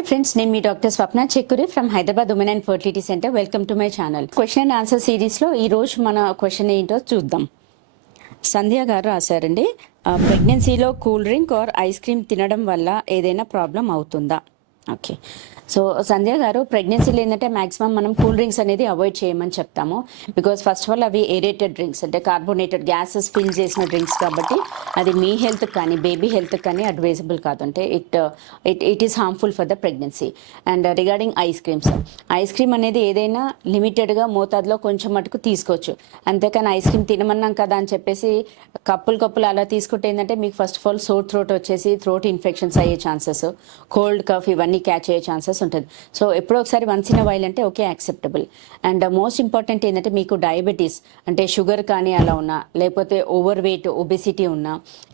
Hi friends, నేను మీ doctor Swapna Chekkuri from Hyderabad women and fertility centre. Welcome to my channel. Question and answer సిరీస్లో ఈరోజు మన క్వశ్చన్ ఏంటో చూద్దాం. సంధ్య గారు రాశారండి, ప్రెగ్నెన్సీలో cool drink R Is cream తినడం వల్ల ఏదైనా ప్రాబ్లం అవుతుందా? ఓకే, సో సంధ్య గారు, ప్రెగ్నెన్సీలో ఏంటంటే మ్యాక్సిమం మనం కూల్ డ్రింక్స్ అనేది అవాయిడ్ చేయమని చెప్తాము. బికాస్ ఫస్ట్ ఆఫ్ ఆల్ అవి ఏరేటెడ్ డ్రింక్స్, అంటే కార్బోనేటెడ్ గ్యాసెస్ ఫిల్ చేసిన డ్రింక్స్ కాబట్టి అది మీ హెల్త్కి కానీ బేబీ హెల్త్కి కానీ అడ్వైజబుల్ కాదు. అంటే it is harmful for the pregnancy. And regarding ice creams, ice cream అనేది ఏదైనా లిమిటెడ్గా మోతాదులో కొంచెం మటుకు తీసుకోవచ్చు. అంతేకాని ఐస్ క్రీమ్ తినమన్నాం కదా అని చెప్పేసి కప్పులు అలా తీసుకుంటే ఏంటంటే మీకు first of all sore throat వచ్చేసి థ్రోట్ ఇన్ఫెక్షన్స్ అయ్యే ఛాన్సెస్, కోల్డ్ కఫ్ ఇవన్నీ క్యాచ్ అయ్యే ఛాన్సెస్ ఉంటుంది. సో ఎప్పుడో ఒకసారి వన్స్ ఇన్ వైల్ అంటే okay, acceptable. And most important ఏంటంటే మీకు డయాబెటీస్ అంటే షుగర్ కానీ అలా ఉన్నా, లేకపోతే ఓవర్ వెయిట్ ఒబెసిటీ ఉన్నా,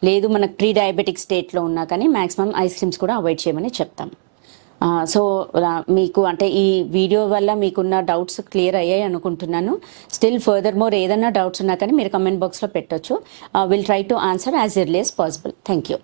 లేదు మనకు ప్రీ డయాబెటిక్ స్టేట్లో ఉన్నా కానీ మ్యాక్సిమం ఐస్ క్రీమ్స్ కూడా అవాయిడ్ చేయమని చెప్తాం. సో మీకు అంటే ఈ వీడియో వల్ల మీకున్న డౌట్స్ క్లియర్ అయ్యాయి అనుకుంటున్నాను. స్టిల్ ఫర్దర్ మోర్ ఏదైనా డౌట్స్ ఉన్నా కానీ మీరు కమెంట్ బాక్స్లో పెట్టొచ్చు. Will try to answer as early as possible. Thank you.